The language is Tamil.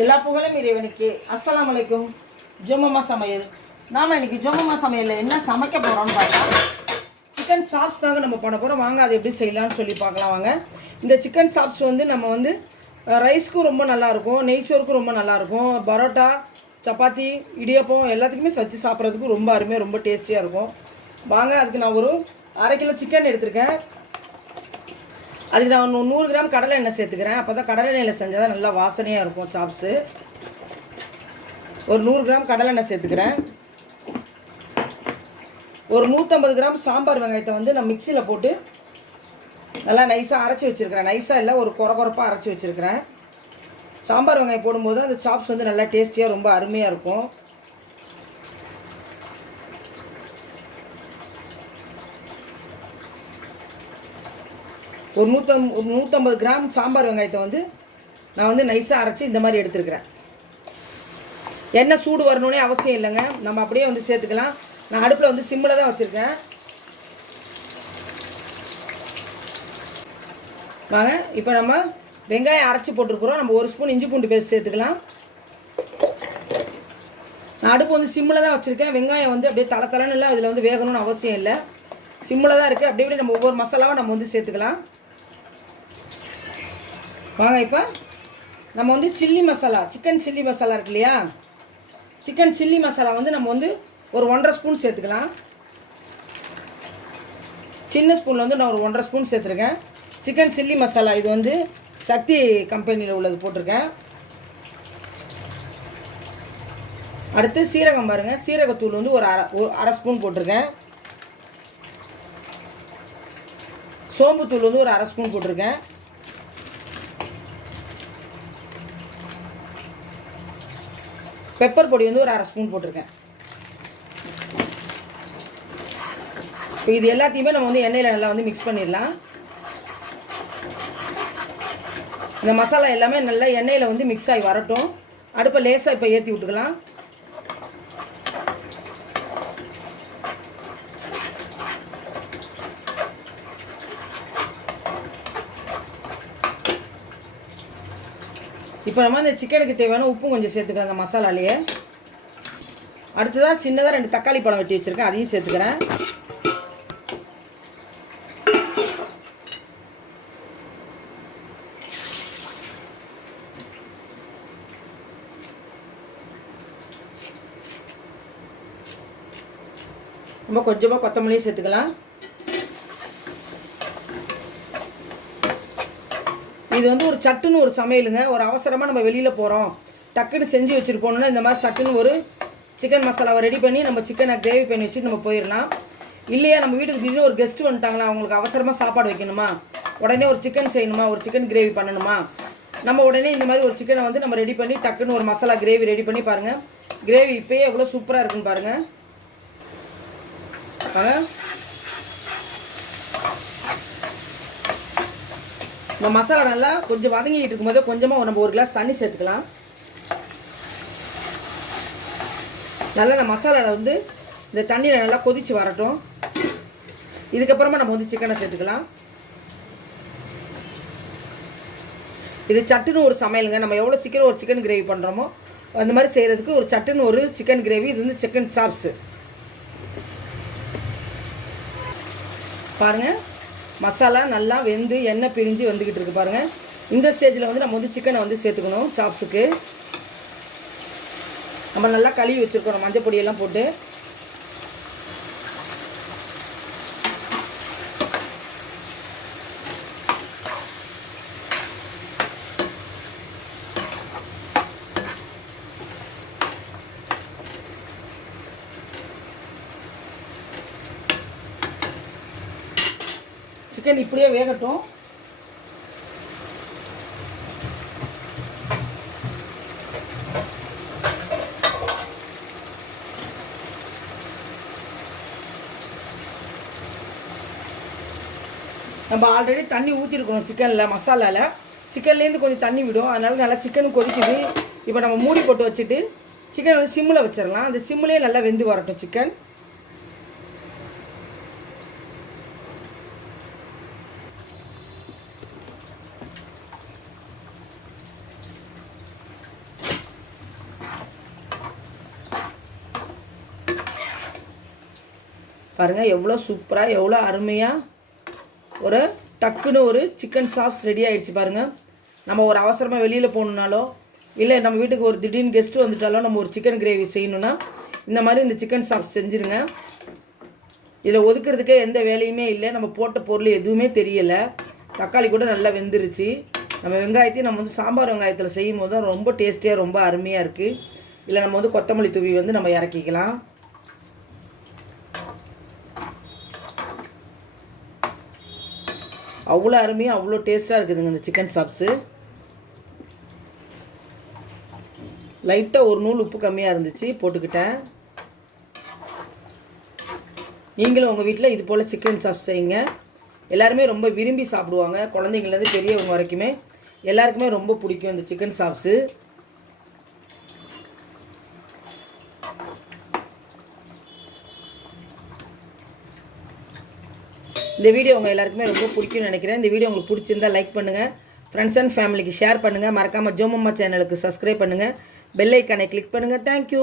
எல்லா புகழும் இறைவனுக்கு. அஸ்லாம் வலைக்கும் ஜொம்மம்மா சமையல். நாம் இன்றைக்கி ஜொம்மம்மா சமையலில் என்ன சமைக்க போகிறோம்னு பார்த்தா சிக்கன் சாப்ஸ் தாங்க நம்ம பண்ண போகிறோம் வாங்க அதை எப்படி செய்யலாம்னு சொல்லி பார்க்கலாம் வாங்க. இந்த சிக்கன் சாப்ஸ் வந்து நம்ம வந்து ரைஸ்க்கும் ரொம்ப நல்லாயிருக்கும் நெய்ச்சோருக்கும் ரொம்ப நல்லாயிருக்கும். பரோட்டா சப்பாத்தி இடியப்பம் எல்லாத்துக்குமே வச்சு சாப்பிட்றதுக்கு ரொம்ப அருமையாக ரொம்ப டேஸ்டியாக இருக்கும். வாங்க அதுக்கு நான் ஒரு அரை கிலோ சிக்கன் எடுத்திருக்கேன். அதுக்கு நான் ஒன்று நூறு கிராம் கடலை எண்ணெய் சேர்த்துக்கிறேன். அப்போ தான் கடலை எண்ணெயில் செஞ்சால் தான் நல்லா வாசனையாக இருக்கும் சாப்ஸு ஒரு நூறு கிராம் கடலை எண்ணெய் சேர்த்துக்கிறேன். ஒரு நூற்றம்பது கிராம் சாம்பார் வெங்காயத்தை வந்து நான் மிக்சியில் போட்டு நல்லா நைஸாக அரைச்சி வச்சுருக்கிறேன். நைஸாக இல்லை ஒரு குறை குறைப்பாக அரைச்சி வச்சுருக்கிறேன். சாம்பார் வெங்காயம் போடும்போது அந்த சாப்ஸ் வந்து நல்லா டேஸ்டியாக ரொம்ப அருமையாக இருக்கும். ஒரு நூற்றம் ஒரு நூற்றம்பது கிராம் சாம்பார் வெங்காயத்தை வந்து நான் வந்து நைஸாக அரைச்சி இந்த மாதிரி எடுத்துருக்கிறேன். எண்ணெய் சூடு வரணுன்னே அவசியம் இல்லைங்க. நம்ம அப்படியே வந்து சேர்த்துக்கலாம். நான் அடுப்பில் வந்து சிம்மில் தான் வச்சுருக்கேன். வாங்க இப்போ நம்ம வெங்காயம் அரைச்சி போட்டிருக்கிறோம். நம்ம ஒரு ஸ்பூன் இஞ்சி பூண்டு பேஸ்ட் சேர்த்துக்கலாம். நான் அடுப்பு வந்து சிம்மில் தான் வச்சுருக்கேன். வெங்காயம் வந்து அப்படியே தலை தலைன்னு இல்லை அதில் வந்து வேகணும்னு அவசியம் இல்லை. சிம்மில் தான் இருக்குது அப்படியே அப்படியே நம்ம ஒவ்வொரு மசாலாவும் நம்ம வந்து சேர்த்துக்கலாம். வாங்க இப்போ நம்ம வந்து chilli masala chicken chilli masala இருக்கு இல்லையா? சிக்கன் சில்லி மசாலா வந்து நம்ம வந்து ஒரு ஒன்றரை ஸ்பூன் சேர்த்துக்கலாம். சின்ன ஸ்பூனில் வந்து நான் ஒரு ஒன்றரை ஸ்பூன் சேர்த்துருக்கேன். சிக்கன் சில்லி மசாலா இது வந்து சக்தி கம்பெனியில் உள்ளது போட்டிருக்கேன். அடுத்து சீரகம் பாருங்கள் சீரகத்தூள் வந்து ஒரு அரை ஒரு அரை ஸ்பூன் போட்டிருக்கேன். சோம்புத்தூள் வந்து ஒரு அரை ஸ்பூன் போட்டிருக்கேன். பெப்பர் பொடி வந்து ஒரு அரை ஸ்பூன் போட்டிருக்கேன். இப்போ இது எல்லாத்தையுமே நம்ம வந்து எண்ணெயில் நல்லா வந்து மிக்ஸ் பண்ணிடலாம். இந்த மசாலா எல்லாமே நல்லா எண்ணெயில் வந்து மிக்ஸ் ஆகி வரட்டும். அடுப்பை லேசாக இப்போ ஏற்றி விட்டுக்கலாம். இப்போ நம்ம இந்த சிக்கனுக்கு தேவையான உப்பு கொஞ்சம் சேர்த்துக்கிறேன் அந்த மசாலாலேயே. அடுத்ததாக சின்னதாக ரெண்டு தக்காளி பழம் வெட்டி வச்சுருக்கேன் அதையும் சேர்த்துக்கிறேன். நம்ம கொஞ்சமாக கொத்தமல்லியும் சேர்த்துக்கலாம். இது வந்து ஒரு சட்டுன்னு ஒரு சமையலுங்க. ஒரு அவசரமாக நம்ம வெளியில் போகிறோம் டக்குன்னு செஞ்சு வச்சுருப்போணுன்னா இந்த மாதிரி சட்டுன்னு ஒரு சிக்கன் மசாலாவை ரெடி பண்ணி நம்ம சிக்கனை கிரேவி பண்ணி வச்சுட்டு நம்ம போயிடலாம். இல்லையா நம்ம வீட்டுக்கு திடீர்னு ஒரு கெஸ்ட் வந்துட்டாங்களா அவங்களுக்கு அவசரமாக சாப்பாடு வைக்கணுமா? உடனே ஒரு சிக்கன் செய்யணுமா? ஒரு சிக்கன் கிரேவி பண்ணணுமா? நம்ம உடனே இந்த மாதிரி ஒரு சிக்கனை வந்து நம்ம ரெடி பண்ணி டக்குன்னு ஒரு மசாலா கிரேவி ரெடி பண்ணி பாருங்கள் கிரேவி இப்போயே எவ்வளோ சூப்பராக இருக்குன்னு பாருங்கள் இந்த மசாலா நல்லா கொஞ்சம் வதங்கிட்டு இருக்கும்போது கொஞ்சமாக நம்ம ஒரு கிளாஸ் தண்ணி சேர்த்துக்கலாம். நல்லா இந்த மசாலாவில் வந்து இந்த தண்ணியில் நல்லா கொதித்து வரட்டும். இதுக்கப்புறமா நம்ம வந்து சிக்கனை சேர்த்துக்கலாம். இது சட்டுன்னு ஒரு சமையலுங்க. நம்ம எவ்வளோ சீக்கிரம் ஒரு சிக்கன் கிரேவி பண்ணுறோமோ அந்த மாதிரி செய்கிறதுக்கு ஒரு சட்டுன்னு ஒரு சிக்கன் கிரேவி இது வந்து சிக்கன் சாப்ஸு பாருங்கள் மசாலா நல்லா வெந்து எண்ணெய் பிரிஞ்சு வந்துக்கிட்டு இருக்கு பாருங்கள் இந்த ஸ்டேஜில் வந்து நம்ம வந்து சிக்கனை வந்து சேர்த்துக்கணும் சாப்ஸுக்கு நம்ம நல்லா கழுவி வச்சுருக்கணும் மஞ்சள் பொடியெல்லாம் போட்டு. சிக்கன் இப்படியே வேகட்டும். நம்ம ஆல்ரெடி தண்ணி ஊற்றிருக்கோம் சிக்கனில் மசாலாவில் சிக்கன்லேருந்து கொஞ்சம் தண்ணி விடும். அதனால நல்லா சிக்கன் கொதிக்குது. இப்போ நம்ம மூடி போட்டு வச்சுட்டு சிக்கன் வந்து சிம்மில் வச்சிடலாம். அந்த சிம்மிலே நல்லா வெந்து வரட்டும் சிக்கன் பாருங்கள் எவ்வளோ சூப்பராக எவ்வளோ அருமையாக ஒரு டக்குன்னு ஒரு சிக்கன் சாப்ஸ் ரெடி ஆகிடுச்சு பாருங்கள் நம்ம ஒரு அவசரமாக வெளியில் போகணுன்னாலோ இல்லை நம்ம வீட்டுக்கு ஒரு திடீர்னு கெஸ்ட்டு வந்துட்டாலோ நம்ம ஒரு சிக்கன் கிரேவி செய்யணுன்னா இந்த மாதிரி இந்த சிக்கன் சாப்ஸ் செஞ்சுருங்க. இதில் ஒதுக்கிறதுக்கே எந்த வேலையுமே இல்லை. நம்ம போட்ட பொருள் எதுவுமே தெரியலை. தக்காளி கூட நல்லா வெந்துருச்சு. நம்ம வெங்காயத்தையும் நம்ம வந்து சாம்பார் வெங்காயத்தில் செய்யும் போது தான் ரொம்ப டேஸ்டியாக ரொம்ப அருமையாக இருக்குது இல்லை நம்ம வந்து கொத்தமல்லி தூவி வந்து நம்ம இறக்கிக்கலாம். அவ்வளோ அருமையாக அவ்வளோ டேஸ்ட்டாக இருக்குதுங்க இந்த சிக்கன் சாப்ஸு லைட்டாக ஒரு நூல் உப்பு கம்மியாக இருந்துச்சு போட்டுக்கிட்டேன். நீங்களும் உங்கள் வீட்டில் இது போல் சிக்கன் சாப்ஸ் செய்யுங்க. எல்லாருமே ரொம்ப விரும்பி சாப்பிடுவாங்க. குழந்தைங்கள்லேருந்து பெரியவங்க வரைக்குமே எல்லாருக்குமே ரொம்ப பிடிக்கும் இந்த சிக்கன் சாப்ஸு இந்த வீடியோ உங்கள் எல்லாருக்குமே ரொம்ப பிடிக்கும்னு நினைக்கிறேன். இந்த வீடியோ உங்களுக்கு பிடிச்சிருந்தா லைக் பண்ணுங்கள் ஃப்ரெண்ட்ஸ் அண்ட் ஃபேமிலிக்கு ஷேர் பண்ணுங்கள் மறக்காமல் ஜோமம்மா சேனலுக்கு சப்ஸ்கிரைப் பண்ணுங்கள் பெல் ஐக்கானை கிளிக் பண்ணுங்கள் தேங்க்யூ